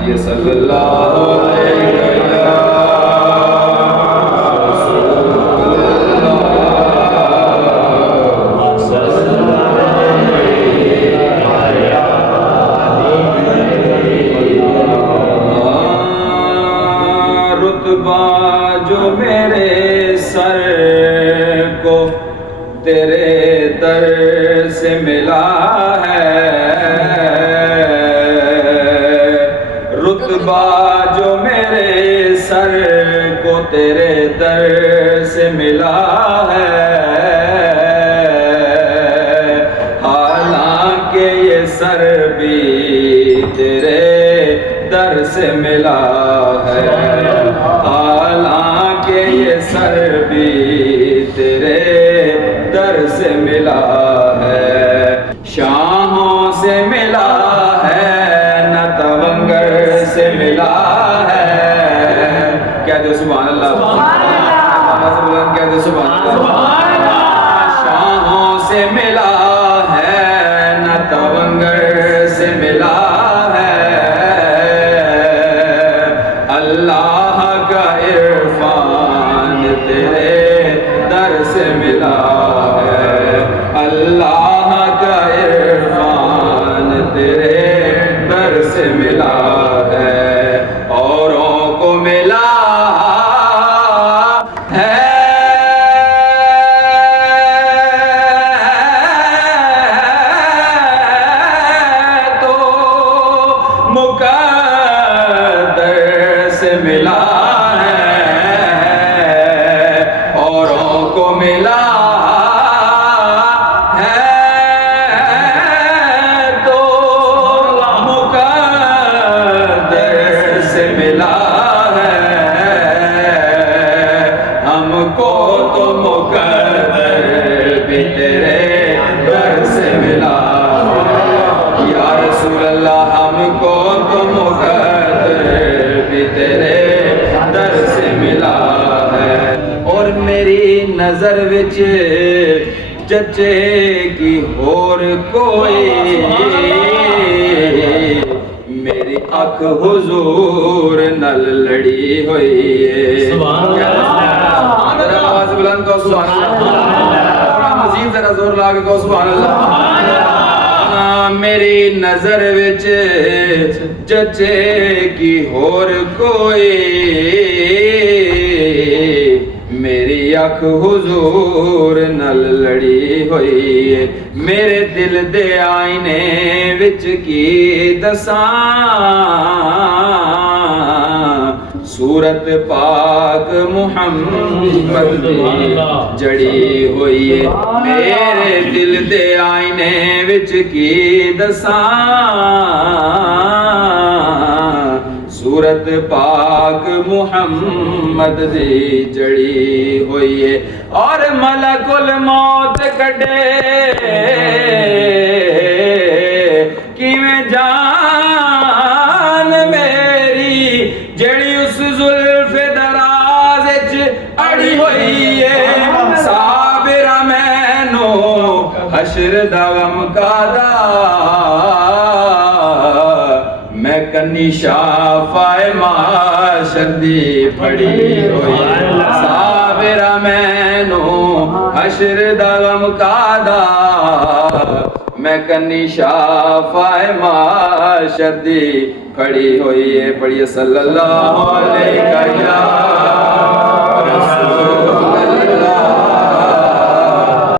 کیجئے صلی اللہ علیہ جو میرے سر کو تیرے در سے ملا ہے، رتبہ جو میرے سر کو تیرے در سے ملا ہے، حالانکہ یہ سر بھی تیرے در سے ملا ہے، حالانکہ یہ سر بھی تیرے در سے ملا ہے، شاہوں سے ملا ہے نہ تونگر سے ملا ہے، کہہ دو سبحان اللہ، کہہ دو سبحان اللہ، شاہوں سے ملا ہے نہ تونگر سے ملا ہے، اللہ کا عرفان تیرے در سے ملا ہے، اللہ کا عرفان تیرے در سے ملا ہے، اوروں کو ملا ہے تو مقدر سے ملا ہے، اوروں کو ملا نظر وچ جچے کی اور کوئی، میری اکھ حضور نل لڑی ہوئی ہے، آواز بلند کو سبحان اللہ، مزید ذرا زور لا کے کو سبحان اللہ، میری نظر وچ جچے کی اور کوئی، میری اکھ حضور نل لڑی ہوئی ہے، میرے دل دے آئینے وچ کی دساں، صورت پاک محمد دی جڑی ہوئی ہے، میرے دل دے آئینے وچ کی دساں، صورت پاک محمد دی جڑی ہوئی ہے، اور ملک الموت کڈے کیویں جان میری جڑی اس زلف دراز وچ اڑی ہوئی ہے، صابرہ مینوں حشر دا غم کادا، میں کنی شافائے معاشر دی پڑی ہوئی، صابرہ مینوں حشر دا غم کادا، میں کنی شافائے معاشر دی پڑی ہوئی ہے، پڑھیے صلی اللہ علیہ وسلم۔